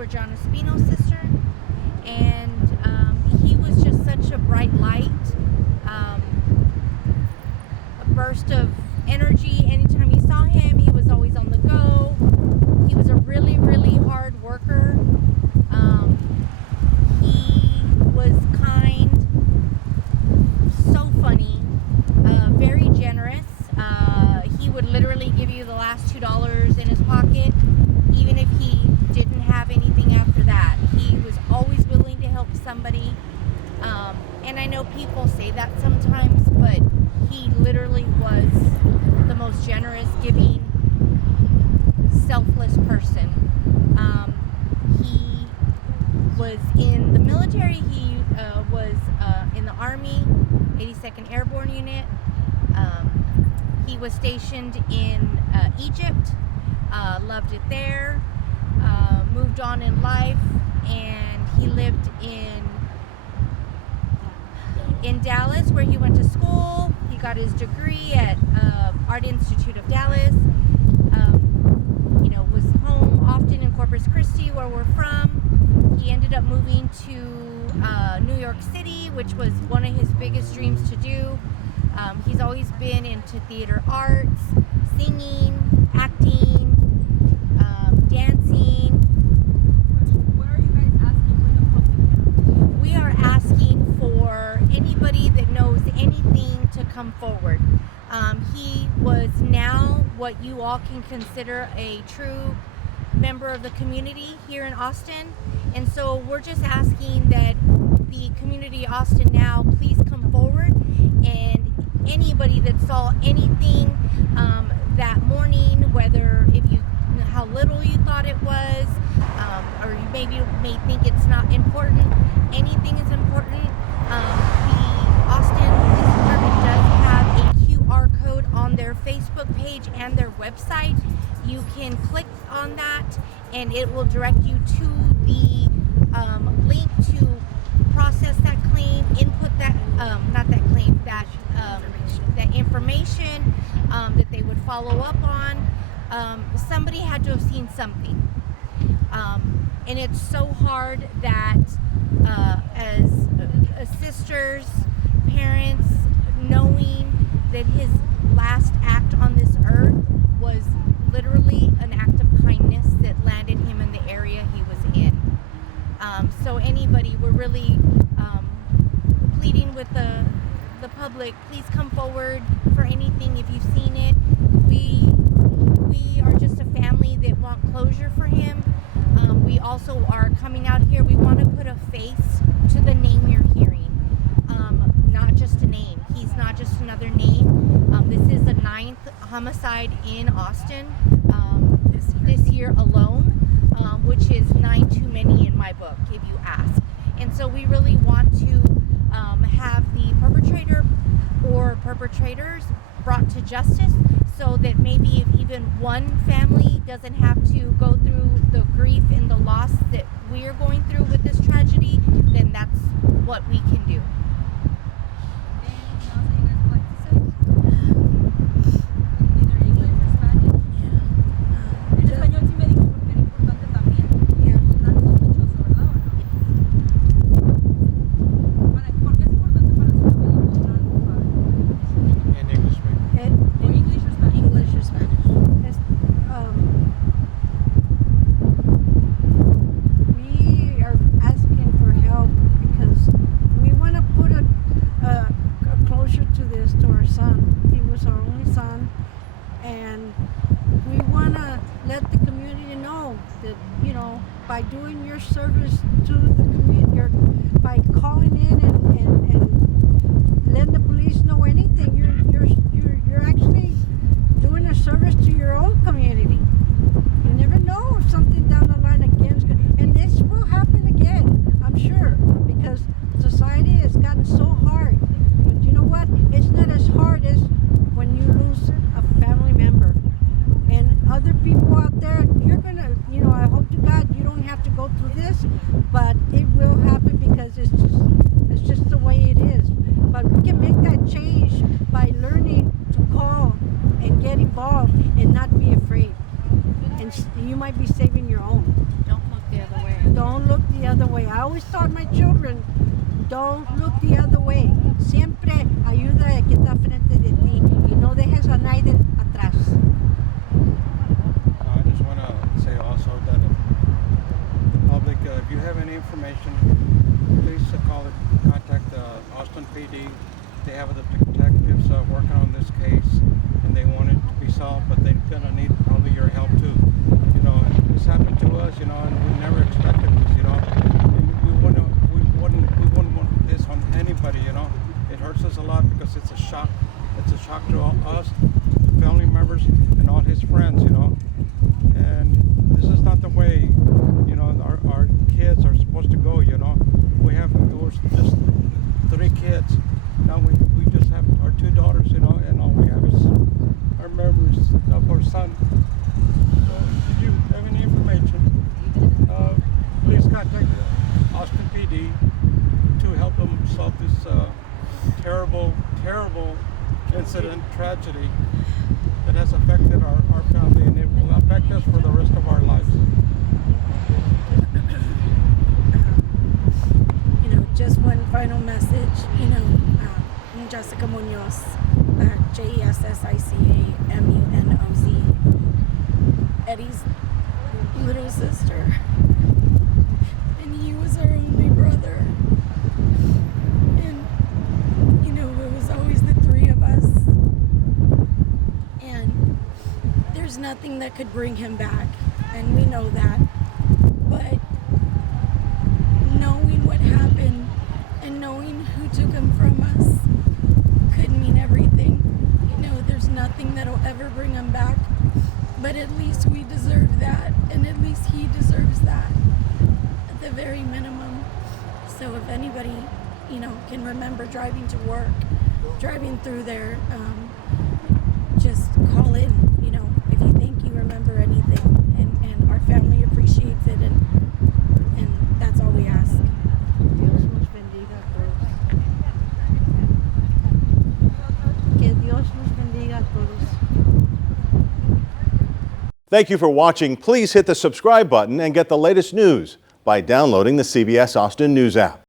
were John Espino's sister, and he was just such a bright light, a burst of energy. Anytime you saw him, he was always on the go. He was a really, really hard worker. He was kind, so funny, very generous. He would literally give you the last $2 in his pocket, even if he didn't have anything after that. He was always willing to help somebody. And I know people say that sometimes, but he literally was the most generous, giving, selfless person. He was in the military. He was in the Army, 82nd Airborne Unit. He was stationed in Egypt, loved it there, moved on in life, and he lived in Dallas, where he went to school. He got his degree at Art Institute of Dallas. Was home often in Corpus Christi, where we're from. He ended up moving to New York City, which was one of his biggest dreams to do. He's always been into theater arts, singing, acting, dancing. What are you guys asking for the public now? We are asking for anybody that knows anything to come forward. He was now what you all can consider a true member of the community here in Austin. And so we're just asking that the community of Austin now please come forward, and anybody that saw anything that morning, whether how little you thought it was, or you maybe may think it's not important, anything is important. The Austin Police Department does have a QR code on their Facebook page and their website. You can click on that and it will direct you to the link to process that claim, input that, not that claim, that information that they would follow up on. Somebody had to have seen something. And it's so hard that as sisters, parents, knowing that his last act on this earth was literally an act of kindness that landed him in the area he was in. So anybody, we're really pleading with the public, please come forward for anything if you've seen it. We are just a family that want closure for him. We also are coming out here. We want to put a face to the name you're hearing, not just a name. He's not just another name. This is the 9th homicide in Austin this year alone, which is 9 too many in my book, if you ask. And so we really want to have the perpetrator or perpetrators brought to justice, so that maybe if even one family doesn't have to go through the grief and the loss that we're going through with this tragedy, then that's what we can do. Anything else that you guys would like to say? Either English or Spanish. En español sí me dijo porque era importante también. Encontrar un sospechoso, ¿verdad o no? ¿Por qué es importante para su familia encontrar un culpable? In English, maybe. Or English or Spanish? English or Spanish. We are asking for help because we want to put a closure to this, to our son. He was our only son, and we want to let the community know that, by doing your service to the community, by calling in and letting the police know anything, you're actually doing a service to your own community. You never know if something down the line again is going, and this will happen again, I'm sure, because society has gotten so hard. But you know what? It's not as hard as when you lose a family member. And other people out there, you're gonna, I hope to God you don't have to go through this, but it will happen because it's just the way it is. But we can make that change by learning to call and get involved and not be afraid. And you might be saving your own. Don't look the other way. always taught my children, don't look the other way. Siempre ayuda al que está frente de ti y no dejes a nadie atrás. I just want to say also that the public, if you have any information, please contact Austin PD. They have the detectives working on this case, and they want it to be solved, but they're gonna need probably your help too. You know, this happened to us, you know, and we never expected this, you know. And we wouldn't want this on anybody, you know. It hurts us a lot because it's a shock. It's a shock to us, to family members, and all his friends, you know. And this is not the way, you know, our kids are supposed to go, you know. It was just 3 kids. Now we just have our 2 daughters, you know, and all we have is our memories of our son. So if you have any information, please contact Austin PD to help them solve this terrible, terrible incident, tragedy that has affected our family, and it will affect us for the rest of our lives. Just one final message, I'm Jessica Munoz, Jessica-Munoz, Eddie's little sister, and he was our only brother, and, it was always the 3 of us, and there's nothing that could bring him back, and we know that, but knowing what happened and knowing who took him from us could mean everything. There's nothing that'll ever bring him back, but at least we deserve that, and at least he deserves that at the very minimum. So if anybody, can remember driving to work, driving through there, just call in, if you think you remember anything, and our family appreciates it, and that's all we ask. Dios nos bendiga a todos. Que Dios nos bendiga a todos. Thank you for watching. Please hit the subscribe button and get the latest news by downloading the CBS Austin News app.